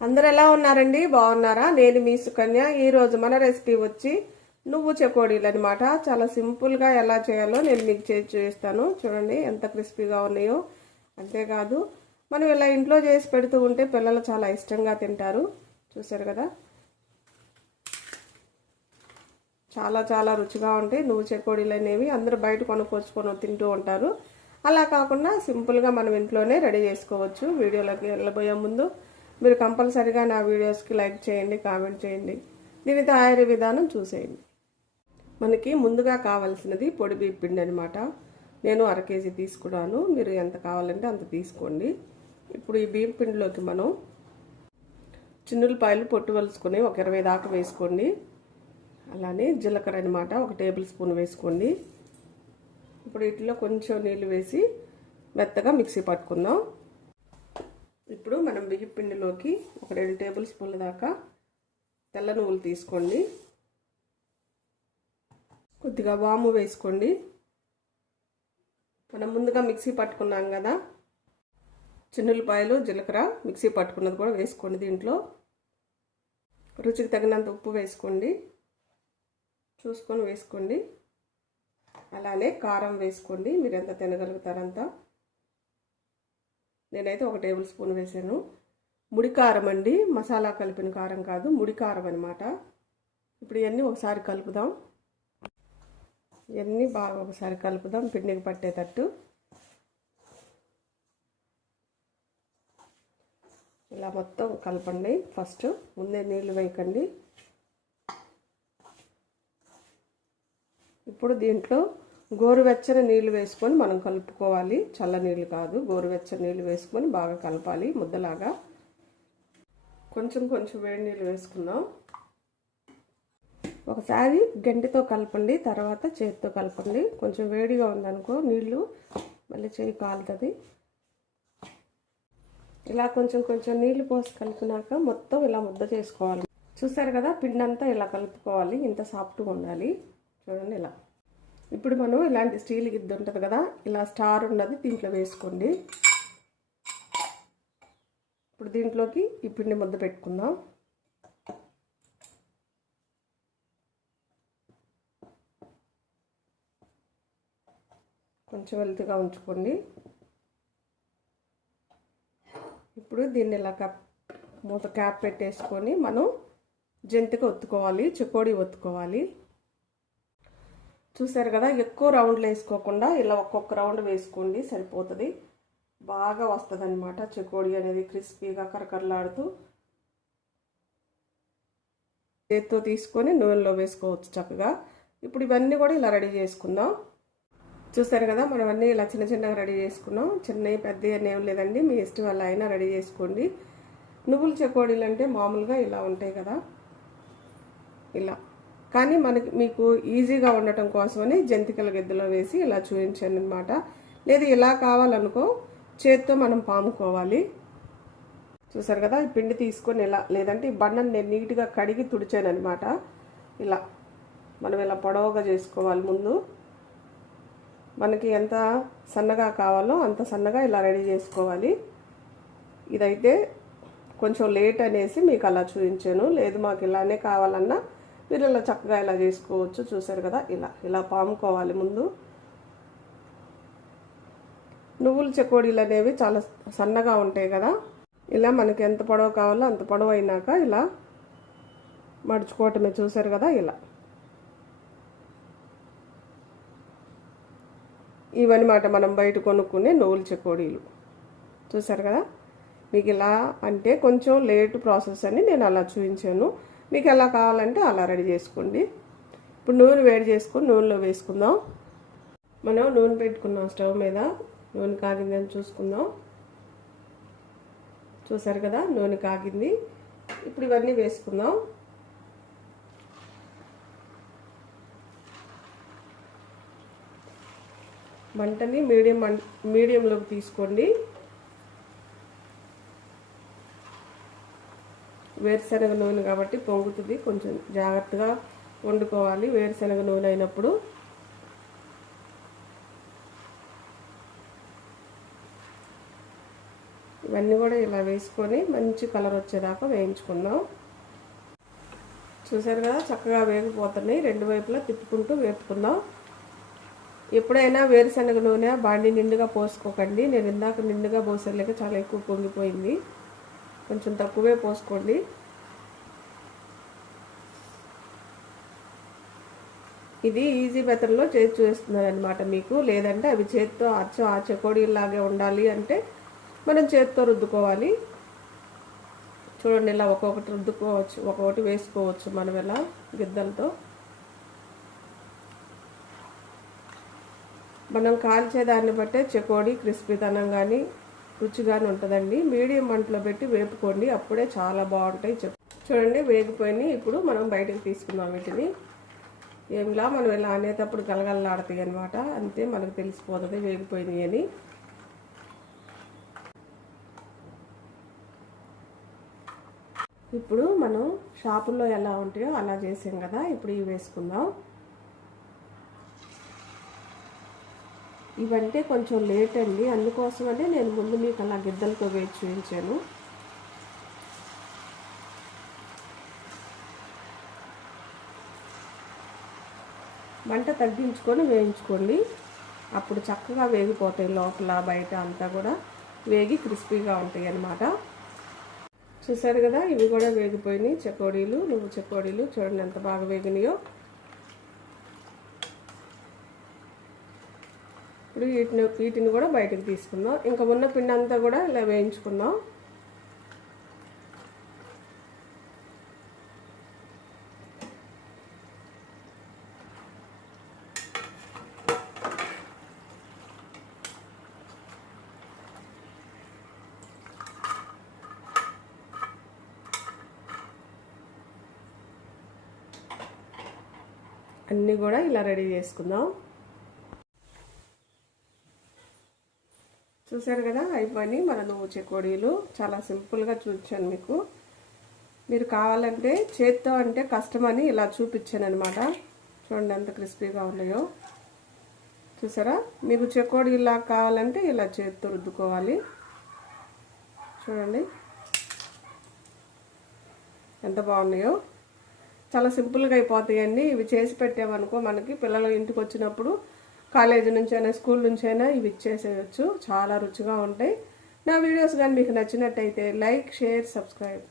అందరు ఎలా ఉన్నారండి? బాగున్నారా? నేను మీ సుకన్య. ఈరోజు మన రెసిపీ వచ్చి నువ్వు చెకోడీలు అనమాట చాలా సింపుల్గా ఎలా చేయాలో నేను మీకు చేస్తాను. చూడండి ఎంత క్రిస్పీగా ఉన్నాయో. అంతేకాదు మనం ఇలా ఇంట్లో చేసి పెడుతూ ఉంటే పిల్లలు చాలా ఇష్టంగా తింటారు. చూసారు కదా? చాలా చాలా రుచిగా ఉంటాయి. నువ్వు చెకోడీలు అనేవి అందరూ బయట కొనుక్కొచ్చుకొని తింటూ ఉంటారు. అలా కాకుండా సింపుల్గా మనం ఇంట్లోనే రెడీ చేసుకోవచ్చు. వీడియోలోకి వెళ్ళబోయే ముందు మీరు కంపల్సరిగా నా వీడియోస్కి లైక్ చేయండి కామెంట్ చేయండి. దీని తయారీ విధానం చూసేయండి. మనకి ముందుగా కావాల్సినది పొడి బియ్య పిండి అనమాట నేను అర కేజీ తీసుకున్నాను. మీరు ఎంత కావాలంటే అంత తీసుకోండి. ఇప్పుడు ఈ బియ్యం పిండిలోకి మనం చిన్నులపాయలు పొట్టు వలుసుకొని ఒక ఇరవై దాకా వేసుకోండి. అలానే జీలకర్ర అనమాట ఒక టేబుల్ స్పూన్ వేసుకోండి. ఇప్పుడు వీటిలో కొంచెం నీళ్ళు వేసి మెత్తగా మిక్సీ పట్టుకుందాం. ఇప్పుడు మనం బియ్యం పిండిలోకి ఒక రెండు టేబుల్ స్పూన్ల దాకా తెల్ల నువ్వులు తీసుకోండి. కొద్దిగా వాము వేసుకోండి. మనం ముందుగా మిక్సీ పట్టుకున్నాం కదా. చిన్నులపాయలు జీలకర్ర మిక్సీ పట్టుకున్నది కూడా వేసుకోండి దీంట్లో. రుచికి తగినంత ఉప్పు వేసుకోండి. చూసుకొని వేసుకోండి. అలానే కారం వేసుకోండి. మీరు ఎంత తినగలుగుతారంతా. నేనైతే ఒక టేబుల్ స్పూన్ వేసాను ముడి కారం అండి మసాలా కలిపిన కారం కాదు ముడి కారం అనమాట ఇప్పుడు ఇవన్నీ ఒకసారి కలుపుదాం. ఇవన్నీ బాగా ఒకసారి కలుపుదాం పిండికి పట్టేటట్టు. ఇలా మొత్తం కలపండి ఫస్ట్. ముందే నీళ్ళు వేయకండి. ఇప్పుడు దీంట్లో గోరువెచ్చని నీళ్ళు వేసుకొని మనం కలుపుకోవాలి. చల్ల నీళ్ళు కాదు. గోరువెచ్చని నీళ్ళు వేసుకొని బాగా కలపాలి. ముద్దలాగా. కొంచెం కొంచెం వేడి నీళ్ళు వేసుకుందాం. ఒకసారి గంటితో కలపండి. తర్వాత చేతితో కలపండి. కొంచెం వేడిగా ఉందనుకో నీళ్ళు మళ్ళీ చేయి కాలుతుంది. ఇలా కొంచెం కొంచెం నీళ్ళు పోసి కలిపినాక మొత్తం ఇలా ముద్ద చేసుకోవాలి. చూసారు కదా? పిండి అంతా ఇలా కలుపుకోవాలి. ఇంత సాఫ్ట్గా ఉండాలి. చూడండి ఇలా. ఇప్పుడు మనం ఇలాంటి స్టీల్ గిద్ద ఉంటుంది కదా ఇలా స్టార్ ఉన్నది దీంట్లో వేసుకోండి. ఇప్పుడు దీంట్లోకి ఈ పిండి ముద్ద పెట్టుకుందాం. కొంచెం వెల్తిగా ఉంచుకోండి. ఇప్పుడు దీన్ని ఇలా కప్ మూత క్యాప్ పెట్టేసుకొని మనం జంతిక ఒత్తుకోవాలి చెకోడి ఒత్తుకోవాలి. చూసారు కదా ఎక్కువ రౌండ్లు వేసుకోకుండా ఇలా ఒక్కొక్క రౌండ్ వేసుకోండి సరిపోతుంది. బాగా వస్తుంది అనమాట చెకోడి అనేది క్రిస్పీగా కరకరలాడుతూ. చేత్తో తీసుకొని నూనెలో వేసుకోవచ్చు చక్కగా. ఇప్పుడు ఇవన్నీ కూడా ఇలా రెడీ చేసుకుందాం. చూసారు కదా మనం అన్నీ ఇలా చిన్న చిన్నగా రెడీ చేసుకున్నాం. చిన్నవి పెద్దవి అని ఏం లేదండి మీ ఇష్టం అలా అయినా రెడీ చేసుకోండి. నువ్వుల చెకోడీలు అంటే మామూలుగా ఇలా ఉంటాయి కదా. ఇలా. కానీ మనకి మీకు ఈజీగా ఉండటం కోసమని జంతికల గిద్దలో వేసి ఇలా చూపించాను అనమాట లేదు ఇలా కావాలనుకో చేత్తో మనం పాముకోవాలి. చూసారు కదా ఈ పిండి తీసుకొని ఇలా లేదంటే ఈ బండను నేను నీట్గా కడిగి తుడిచాను అనమాట ఇలా మనం ఇలా పొడవుగా చేసుకోవాలి ముందు. మనకి ఎంత సన్నగా కావాలో అంత సన్నగా ఇలా రెడీ చేసుకోవాలి. ఇదైతే కొంచెం లేట్ అనేసి మీకు అలా చూపించాను. లేదు మాకు ఇలానే కావాలన్నా మీరు ఇలా చక్కగా ఇలా చేసుకోవచ్చు చూసారు కదా? ఇలా ఇలా పాముకోవాలి ముందు. నువ్వుల చెకోడీలు అనేవి చాలా సన్నగా ఉంటాయి కదా? ఇలా మనకి ఎంత పొడవు కావాలో అంత పొడవు అయినాక ఇలా మడుచుకోవటమే చూసారు కదా? ఇలా. ఇవన్నమాట మనం బయట కొనుక్కునే నువ్వుల చెకోడీలు. చూసారు కదా? మీకు ఇలా అంటే కొంచెం లేట్ ప్రాసెస్ అని నేను అలా చూపించాను. మీకు ఎలా కావాలంటే అలా రెడీ చేసుకోండి. ఇప్పుడు నూనె వేడి చేసుకొని నూనెలో వేసుకుందాం. మనం నూనె పెట్టుకున్నాం స్టవ్ మీద. నూనె కాగిందని చూసుకుందాం. చూసారు కదా నూనె కాగింది. ఇప్పుడు ఇవన్నీ వేసుకుందాం. మంటని మీడియం మం మీడియంలోకి తీసుకోండి. వేరుశనగ నూనె కాబట్టి పొంగుతుంది. కొంచెం జాగ్రత్తగా వండుకోవాలి. వేరుశనగ నూనె అయినప్పుడు ఇవన్నీ కూడా ఇలా వేసుకొని మంచి కలర్ వచ్చేదాకా వేయించుకుందాం. చూసారు కదా? చక్కగా వేగిపోతున్నాయి. రెండు వైపులా తిప్పుకుంటూ వేపుకుందాం. ఎప్పుడైనా వేరుశనగ నూనె బాండి నిండుగా పోసుకోకండి. నేను ఇందాక నిండుగా పోసేలేక చాలా ఎక్కువ పొంగిపోయింది. కొంచెం తక్కువే పోసుకోండి. ఇది ఈజీ మెథడ్లో చేసి చూస్తున్నారనమాట మీకు. లేదంటే అవి చేతితో అచ్చం ఆ చెకోడీలాగే ఉండాలి అంటే మనం చేతితో రుద్దుకోవాలి. చూడండి ఇలా ఒక్కొక్కటి రుద్దుకోవచ్చు ఒక్కొక్కటి వేసుకోవచ్చు మనం ఇలా గిద్దలతో. మనం కాల్చే దాన్ని బట్టే చెకోడి క్రిస్పీతనం కానీ రుచిగానే ఉంటుందండి. మీడియం మంటలో పెట్టి వేపుకోండి. అప్పుడే చాలా బాగుంటాయి. చెప్ చూడండి వేగిపోయినాయి. ఇప్పుడు మనం బయటకు తీసుకుందాం వీటిని. ఏంలా మనం ఇలా అనేటప్పుడు గలగలలాడతాయి అనమాట అంతే మనకు తెలిసిపోతుంది. వేగిపోయినాయి అని. ఇప్పుడు మనం షాపుల్లో ఎలా ఉంటాయో అలా చేసాం కదా. ఇప్పుడు ఇవి వేసుకుందాం. ఇవంటే కొంచెం లేట్ అండి. అందుకోసమనే నేను ముందు మీకు అలా గిద్దలతో వేచి చూపించాను మంట తగ్గించుకొని వేయించుకోండి. అప్పుడు చక్కగా వేగిపోతాయి లోపల బయట అంతా కూడా వేగి క్రిస్పీగా ఉంటాయి అన్నమాట. చూసారు కదా ఇవి కూడా వేగిపోయినాయి. చకోడీలు నువ్వు చకోడీలు చూడండి ఎంత బాగా వేగినాయో. ఇప్పుడు వీటిని వీటిని కూడా బయటకు తీసుకుందాం. ఇంకా ఉన్న పిండి అంతా కూడా ఇలా వేయించుకుందాం. అన్నీ కూడా ఇలా రెడీ చేసుకుందాం. చూసారు కదా అయిపోయినాయి మన నువ్వు చెకోడీలు చాలా సింపుల్గా చూపించాను మీకు. మీరు కావాలంటే చేత్తో అంటే కష్టమని ఇలా చూపించాను అనమాట చూడండి ఎంత క్రిస్పీగా ఉన్నాయో. చూసారా? మీకు చెకోడీ ఇలా కావాలంటే ఇలా చేత్తో రుద్దుకోవాలి. చూడండి. ఎంత బాగున్నాయో. చాలా సింపుల్గా అయిపోతాయండి. ఇవి చేసి పెట్టామనుకో మనకి పిల్లలు ఇంటికి వచ్చినప్పుడు కాలేజీ నుంచి అయినా స్కూల్ నుంచి అయినా ఇవి ఇచ్చేసేయచ్చు. చాలా రుచిగా ఉంటాయి. నా వీడియోస్ కానీ మీకు నచ్చినట్టయితే లైక్ షేర్ సబ్స్క్రైబ్.